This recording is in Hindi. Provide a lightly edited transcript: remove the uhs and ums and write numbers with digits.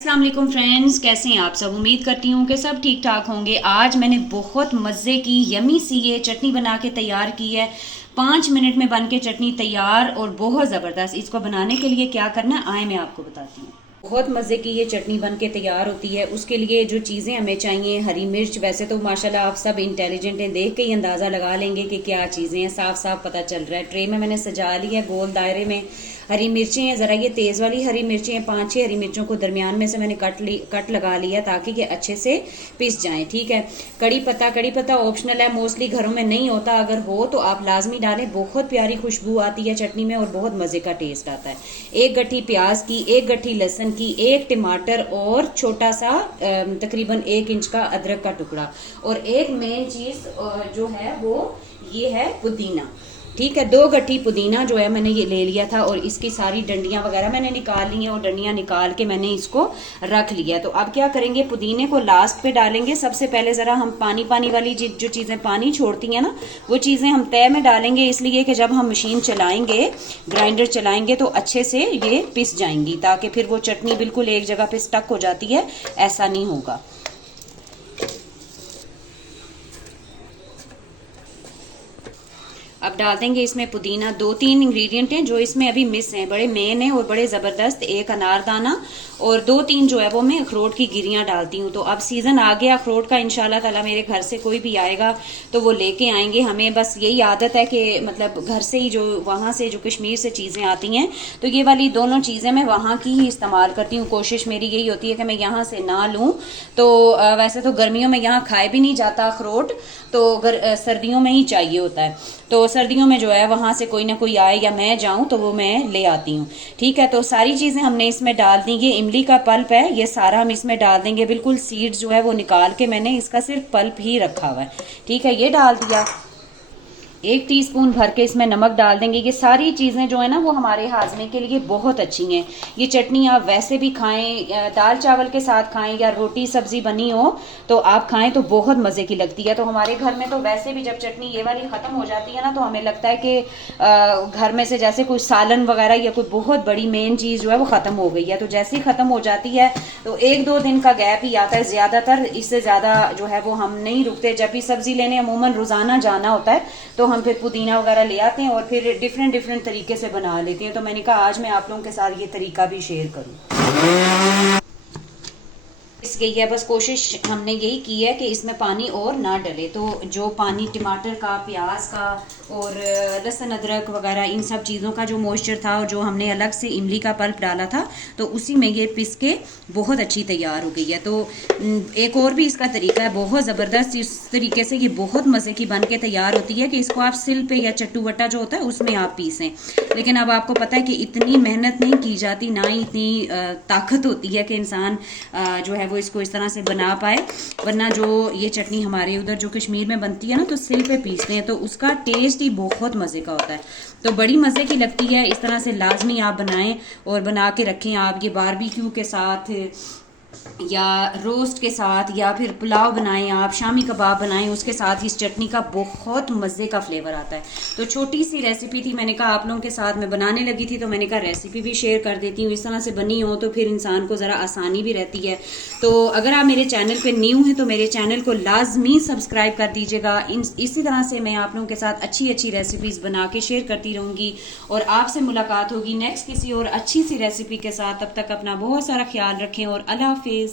अस्सलाम वालेकुम फ्रेंड्स, कैसे हैं आप सब। उम्मीद करती हूँ कि सब ठीक ठाक होंगे। आज मैंने बहुत मज़े की यमी सी ये चटनी बना के तैयार की है। 5 मिनट में बन के चटनी तैयार और बहुत ज़बरदस्त। इसको बनाने के लिए क्या करना है आए मैं आपको बताती हूँ। बहुत मज़े की ये चटनी बन के तैयार होती है। उसके लिए जो चीज़ें हमें चाहिए, हरी मिर्च, वैसे तो माशाल्लाह आप सब इंटेलिजेंट हैं, देख के ही अंदाज़ा लगा लेंगे कि क्या चीज़ें हैं, साफ साफ पता चल रहा है। ट्रे में मैंने सजा ली है गोल दायरे में। हरी मिर्चें हैं, ज़रा ये तेज़ वाली हरी मिर्चें हैं, 5-6 हरी मिर्चों को दरमियान में से मैंने कट लगा लिया ताकि ये अच्छे से पिस जाएं। ठीक है। कड़ी पत्ता ऑप्शनल है, मोस्टली घरों में नहीं होता, अगर हो तो आप लाजमी डालें। बहुत प्यारी खुशबू आती है चटनी में और बहुत मज़े का टेस्ट आता है। एक गट्ठी प्याज की, एक गट्ठी लहसुन की, एक टमाटर और छोटा सा तकरीबन 1 इंच का अदरक का टुकड़ा, और एक मेन चीज़ जो है वो ये है पुदीना। ठीक है, 2 गट्ठी पुदीना जो है मैंने ये ले लिया था, और इसकी सारी डंडियां वगैरह मैंने निकाल ली हैं, और डंडियां निकाल के मैंने इसको रख लिया। तो अब क्या करेंगे, पुदीने को लास्ट पे डालेंगे। सबसे पहले ज़रा हम पानी पानी वाली जो चीज़ें पानी छोड़ती हैं ना, वो चीज़ें हम तय में डालेंगे, इसलिए कि जब हम मशीन चलाएंगे, ग्राइंडर चलाएंगे तो अच्छे से ये पिस जाएंगी, ताकि फिर वो चटनी बिल्कुल एक जगह पे स्टक हो जाती है, ऐसा नहीं होगा। अब डाल देंगे इसमें पुदीना। 2-3 इंग्रेडिएंट हैं जो इसमें अभी मिस हैं, बड़े मेन हैं और बड़े ज़बरदस्त। एक अनारदाना और 2-3 जो है वो मैं अखरोट की गिरियां डालती हूँ। तो अब सीज़न आ गया अखरोट का, इंशाल्लाह ताला मेरे घर से कोई भी आएगा तो वो लेके आएंगे। हमें बस यही आदत है कि मतलब घर से ही, जो वहाँ से जो कश्मीर से चीज़ें आती हैं, तो ये वाली दोनों चीज़ें मैं वहाँ की ही इस्तेमाल करती हूँ। कोशिश मेरी यही होती है कि मैं यहाँ से ना लूँ। तो वैसे तो गर्मियों में यहाँ खाए भी नहीं जाता अखरोट, तो सर्दियों में ही चाहिए होता है। तो सर्दियों में जो है वहां से कोई ना कोई आए या मैं जाऊं तो वो मैं ले आती हूँ। ठीक है, तो सारी चीजें हमने इसमें डाल दी। ये इमली का पल्प है, ये सारा हम इसमें डाल देंगे। बिल्कुल सीड्स जो है वो निकाल के मैंने इसका सिर्फ पल्प ही रखा हुआ है। ठीक है, ये डाल दिया। 1 टीस्पून भर के इसमें नमक डाल देंगे। ये सारी चीज़ें जो है ना वो हमारे हाजमे के लिए बहुत अच्छी हैं। ये चटनी आप वैसे भी खाएं, दाल चावल के साथ खाएं, या रोटी सब्जी बनी हो तो आप खाएं तो बहुत मज़े की लगती है। तो हमारे घर में तो वैसे भी जब चटनी ये वाली ख़त्म हो जाती है ना, तो हमें लगता है कि घर में से जैसे कोई सालन वगैरह या कोई बहुत बड़ी मेन चीज़ जो है वो ख़त्म हो गई है। तो जैसे ही ख़त्म हो जाती है तो 1-2 दिन का गैप ही आता है ज़्यादातर, इससे ज़्यादा जो है वो हम नहीं रुकते। जब भी सब्जी लेने अमूमन रोज़ाना जाना होता है तो हम फिर पुदीना वगैरह ले आते हैं और फिर डिफरेंट तरीके से बना लेते हैं। तो मैंने कहा आज मैं आप लोगों के साथ ये तरीका भी शेयर करूं। गई है, बस कोशिश हमने यही की है कि इसमें पानी और ना डले। तो जो पानी टमाटर का, प्याज का और लहसुन अदरक वगैरह इन सब चीज़ों का जो मॉइस्चर था, और जो हमने अलग से इमली का पल्प डाला था, तो उसी में ये पिस के बहुत अच्छी तैयार हो गई है। तो एक और भी इसका तरीका है बहुत ज़बरदस्त। इस तरीके से ये बहुत मज़े की बन के तैयार होती है कि इसको आप सिल पे या चट्टू वट्टा जो होता है उसमें आप पीसें। लेकिन अब आपको पता है कि इतनी मेहनत नहीं की जाती, ना ही इतनी ताकत होती है कि इंसान जो है वो इसको इस तरह से बना पाए। वरना जो ये चटनी हमारे उधर जो कश्मीर में बनती है ना, तो सिल पे पीसते हैं, तो उसका टेस्ट ही बहुत मज़े का होता है। तो बड़ी मज़े की लगती है। इस तरह से लाजमी आप बनाएं और बना के रखें। आप ये बारबेक्यू के साथ या रोस्ट के साथ या फिर पुलाव बनाएं, आप शामी कबाब बनाएं, उसके साथ इस चटनी का बहुत मज़े का फ्लेवर आता है। तो छोटी सी रेसिपी थी, मैंने कहा आप लोगों के साथ मैं बनाने लगी थी तो मैंने कहा रेसिपी भी शेयर कर देती हूँ। इस तरह से बनी हो तो फिर इंसान को ज़रा आसानी भी रहती है। तो अगर आप मेरे चैनल पे न्यू हैं तो मेरे चैनल को लाजमी सब्सक्राइब कर दीजिएगा। इसी तरह से मैं आप लोगों के साथ अच्छी अच्छी रेसिपीज़ बना के शेयर करती रहूँगी, और आपसे मुलाकात होगी नेक्स्ट किसी और अच्छी सी रेसिपी के साथ। तब तक अपना बहुत सारा ख्याल रखें और अल्लाह हाफिज़।